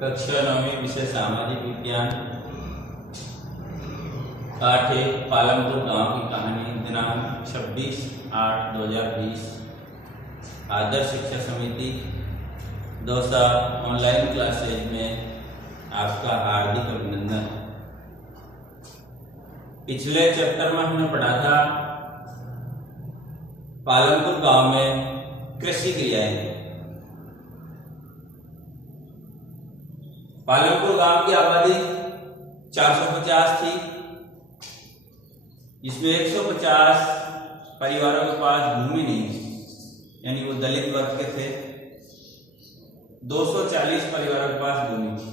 कक्षा 9वीं विषय सामाजिक विज्ञान पाठ है पालमपुर गांव की कहानी। दिनांक 26/8/2020। आदर्श शिक्षा समिति दौसा ऑनलाइन क्लासेज में आपका हार्दिक अभिनंदन। पिछले चैप्टर में हमने पढ़ा था पालमपुर गांव में कृषि क्रियाएं। पालमपुर गांव की आबादी 450 थी, जिसमें 150 परिवारों के पास भूमि नहीं थी, यानी वो दलित वर्ग के थे। 240 परिवारों के पास भूमि थी,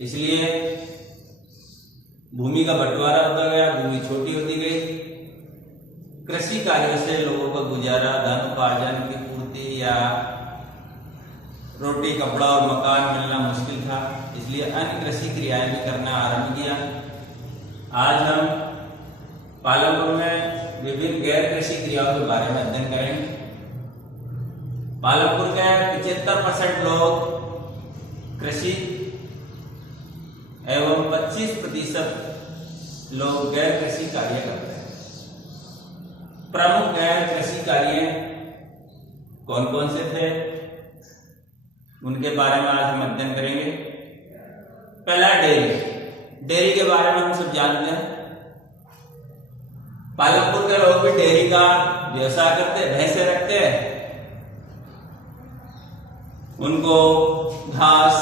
इसलिए भूमि का बंटवारा होता गया, भूमि छोटी होती गई। कृषि कार्यों से लोगों का गुजारा, धन उपार्जन की पूर्ति या रोटी, कपड़ा और मकान मिलना मुश्किल था, इसलिए अन्य कृषि क्रियाएं भी करना आरंभ किया। आज हम पालमपुर में विभिन्न गैर कृषि क्रियाओं के बारे में अध्ययन करेंगे। पालमपुर के 75% लोग कृषि एवं 25% लोग गैर कृषि कार्य करते हैं। प्रमुख गैर कृषि कार्य कौन कौन से थे, उनके बारे में आज हम अध्ययन करेंगे। पहला डेयरी। डेयरी के बारे में हम सब जानते हैं। पालमपुर के लोग भी डेयरी का व्यवसाय करते हैं, भैंसे रखते हैं। उनको घास,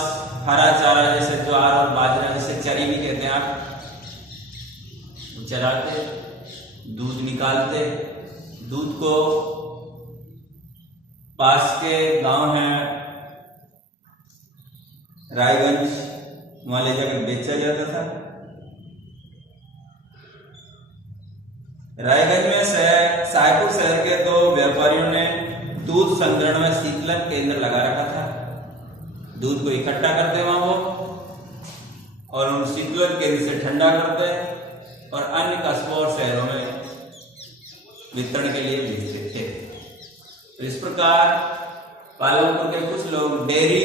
हरा चारा जैसे ज्वार और बाजरा जैसे चरी भी कहते हैं आप, वो चराते, दूध निकालते। दूध को पास के गांव है रायगंज, वहां ले जाकर बेचा जाता था। रायगंज में सायपुर शहर के 2 व्यापारियों ने दूध संग्रहण में शीतलन केंद्र लगा रखा था। दूध को इकट्ठा करते वहां वो, और उन शीतलन केंद्र से ठंडा करते और अन्य कस्बों और शहरों में वितरण के लिए भेजते थे। तो इस प्रकार पालमपुर के कुछ लोग डेयरी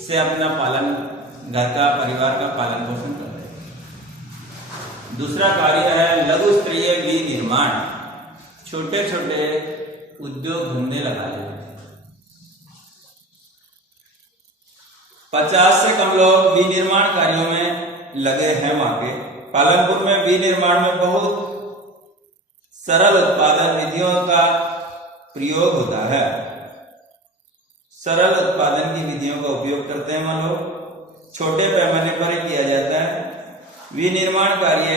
से अपना घर का, परिवार का पालन पोषण कर रहे हैं। दूसरा कार्य है लघु स्तरीय विनिर्माण। छोटे छोटे उद्योग धंधे लगा लेते। 50 से कम लोग विनिर्माण कार्यों में लगे हैं वहां के। पालमपुर में विनिर्माण में बहुत सरल उत्पादन विधियों का प्रयोग होता है। सरल उत्पादन की विधियों का उपयोग करते हैं वहां लोग। छोटे पैमाने पर किया जाता है। विनिर्माण कार्य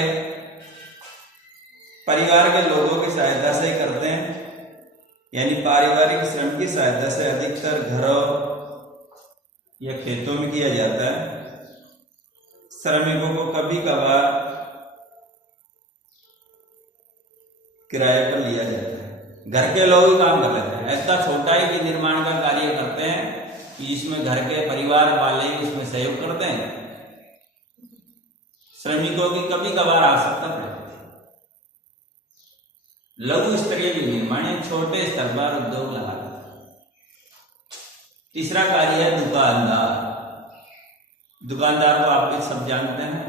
परिवार के लोगों की सहायता से करते हैं, यानी पारिवारिक श्रम की सहायता से अधिकतर घरों या खेतों में किया जाता है। श्रमिकों को कभी कभार किराए पर लिया जाता है। घर के लोग ही काम कर लेते हैं। ऐसा छोटा ही विनिर्माण का कार्य करते हैं कि जिसमें घर के परिवार वाले ही उसमें सहयोग करते हैं। श्रमिकों की कभी कभार आवश्यकता पड़ती है। लघु स्तरीय विनिर्माण, छोटे स्तर पर उद्योग लगा। तीसरा कार्य है दुकानदार। दुकानदार को आप सब जानते हैं,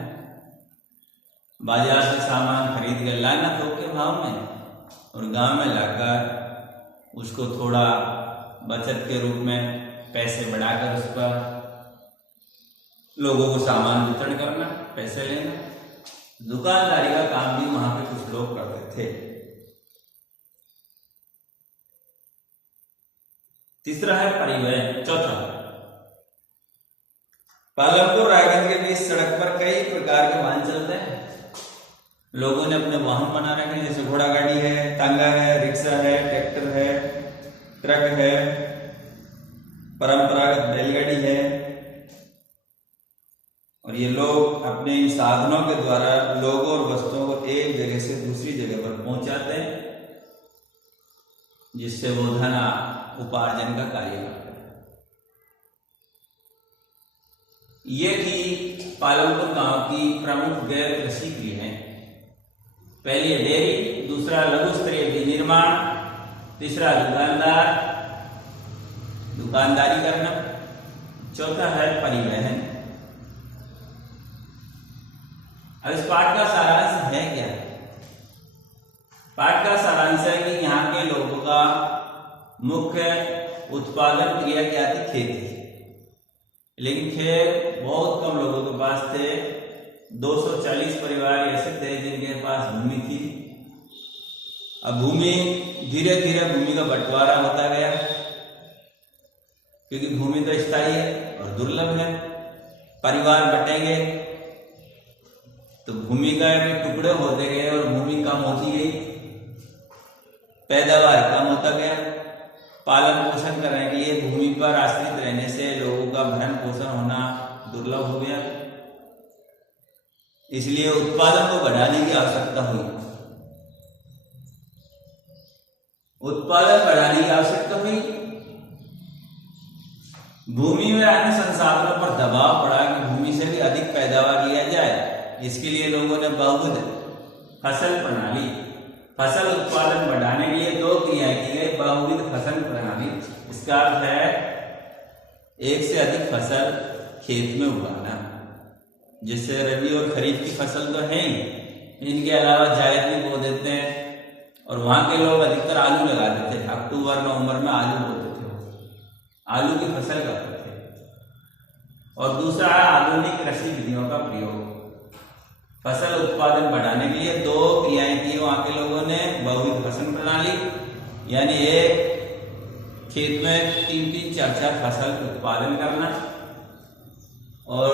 बाजार से सामान खरीद कर लाना थोक के भाव में और गांव में लाकर उसको थोड़ा बचत के रूप में पैसे बढ़ाकर उस पर लोगों को सामान वितरण करना, पैसे लेना। दुकानदारी का काम भी वहां पे कुछ लोग करते थे। तीसरा है परिवहन। चौथा, पालमपुर रायगंज के बीच सड़क पर कई प्रकार के वाहन चलते हैं। लोगों ने अपने वाहन बना रखे हैं, जैसे घोड़ा गाड़ी है, तांगा है, रिक्शा है, ट्रैक्टर है, ट्रक है, परंपरागत बैलगाड़ी है। और ये लोग अपने इन साधनों के द्वारा लोगों और वस्तुओं को एक जगह से दूसरी जगह पर पहुंचाते हैं, जिससे वो धन उपार्जन का कार्य करते हैं। ये थी पालमपुर गांव की प्रमुख गैर कृषि क्रियाएं। पहली है डेयरी, दूसरा लघु स्तरीय विनिर्माण, तीसरा दुकानदारी करना, चौथा है परिवहन। अब इस पाठ का सारांश है क्या? पाठ का सारांश है कि यहाँ के लोगों का मुख्य उत्पादन क्रिया क्या थी? खेती। लेकिन खेत बहुत कम लोगों के पास थे। 240 परिवार ऐसे थे जिनके पास भूमि थी। अब भूमि धीरे धीरे भूमि का बंटवारा होता गया, क्योंकि भूमि तो स्थायी है और दुर्लभ है। परिवार बटेंगे तो भूमि का टुकड़े होते गए और भूमि कम होती गई, पैदावार कम होता गया। पालन पोषण करने के लिए भूमि पर आश्रित रहने से लोगों का भरण पोषण होना दुर्लभ हो गया। इसलिए उत्पादन को बढ़ाने की आवश्यकता हुई। उत्पादन बढ़ाने की आवश्यकता हुई। भूमि में अन्य संसाधनों पर दबाव पड़ा कि भूमि से भी अधिक पैदावार लिया जाए। इसके लिए लोगों ने बहुविध फसल प्रणाली, फसल उत्पादन बढ़ाने के लिए 2 क्रियाएं की गई। बहुविध फसल प्रणाली, इसका अर्थ है एक से अधिक फसल खेत में उगाना, जिससे रबी और खरीफ की फसल तो है ही, इनके अलावा जायद भी बो देते हैं। और वहां के लोग अधिकतर आलू लगाते थे। अक्टूबर नवंबर में आलू बोते थे, आलू की फसल करते थे। और दूसरा है आधुनिक कृषि विधियों का प्रयोग। फसल उत्पादन बढ़ाने के लिए 2 क्रियाएं की वहां के लोगों ने। बहुविध फसल प्रणाली, यानी एक खेत में 3-3, 4-4 फसल उत्पादन करना। और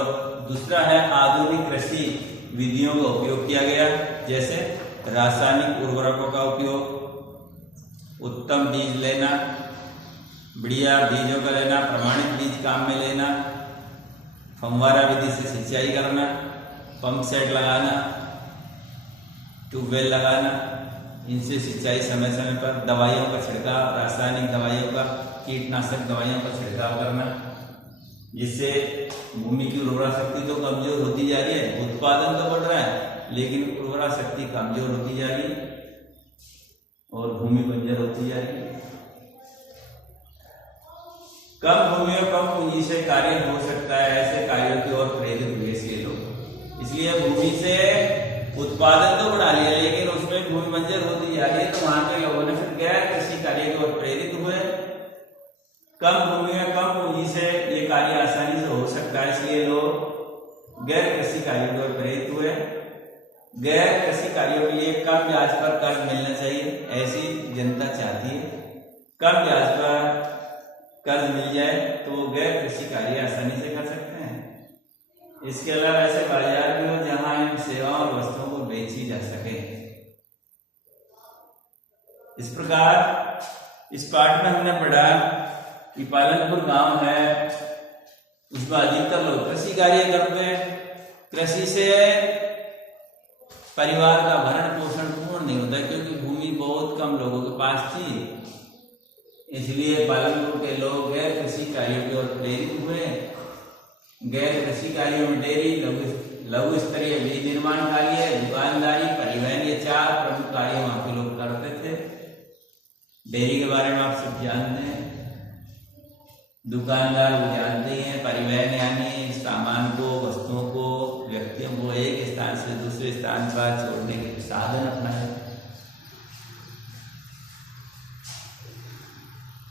दूसरा है आधुनिक कृषि विधियों का उपयोग किया गया, जैसे रासायनिक उर्वरकों का उपयोग, उत्तम बीज लेना, बढ़िया बीजों का लेना, प्रमाणित बीज काम में लेना, फव्वारा विधि से सिंचाई करना, पंप सेट लगाना, ट्यूबवेल लगाना, इनसे सिंचाई समय समय पर, दवाइयों का छिड़काव, रासायनिक दवाइयों का, कीटनाशक दवाइयों का छिड़काव करना, जिससे भूमि की उर्वरा शक्ति तो कमजोर होती जा रही है। उत्पादन तो बढ़ रहा है लेकिन उर्वरा शक्ति कमजोर होती जा रही है और भूमि बंजर होती जा रही है। कम भूमि और कम पूंजी से कार्य हो सकता है, ऐसे कार्यों की ओर प्रेरित हुए इसके लोग। इसलिए भूमि से उत्पादन तो बढ़ा लिया लेकिन उसमें भूमि बंजर होती जा रही है, तो वहां के लोगों ने फिर गैर कृषि कार्य की ओर प्रेरित हुए। कम भूमि में कम पूंजी से ये कार्य आसानी से हो सकता है, इसलिए लोग गैर कृषि कार्यों की ओर प्रेरित हुए। गैर कृषि कार्यों के लिए कम ब्याज पर कर्ज मिलना चाहिए, ऐसी जनता चाहती है। कम ब्याज पर कर्ज मिल जाए तो वो गैर कृषि कार्य आसानी से कर सकते हैं। इसके अलावा ऐसे बाजार भी हो जहां इन सेवाओं और वस्तुओं को बेची जा सके। इस प्रकार इस पाठ में हमने पढ़ा कि पालनपुर गांव है, उसमें अधिकतर लोग कृषि कार्य करते हैं। कृषि से परिवार का भरण पोषण पूर्ण नहीं होता, क्योंकि भूमि बहुत कम लोगों के पास थी। इसलिए पालनपुर के लोग गैर कृषि कार्यों की ओर प्रेरित हुए। गैर कृषि कार्यों में डेयरी, लघु स्तरीय बीज निर्माण कार्य, दुकानदारी, परिवहन, ये 4 प्रमुख कार्य वहां के लोग करते थे। डेयरी के बारे में आप सब जानते हैं, दुकानदार वो जानते हैं। परिवहन यानी सामान को, वस्तुओं को, व्यक्तियों को एक स्थान से दूसरे स्थान पर छोड़ने के साधन अपना है।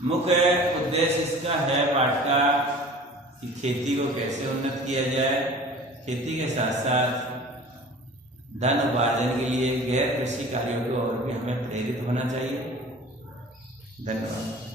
मुख्य उद्देश्य इसका है पाठ का कि खेती को कैसे उन्नत किया जाए। खेती के साथ साथ धन उपार्जन के लिए गैर कृषि कार्यों की ओर भी हमें प्रेरित होना चाहिए। धन्यवाद।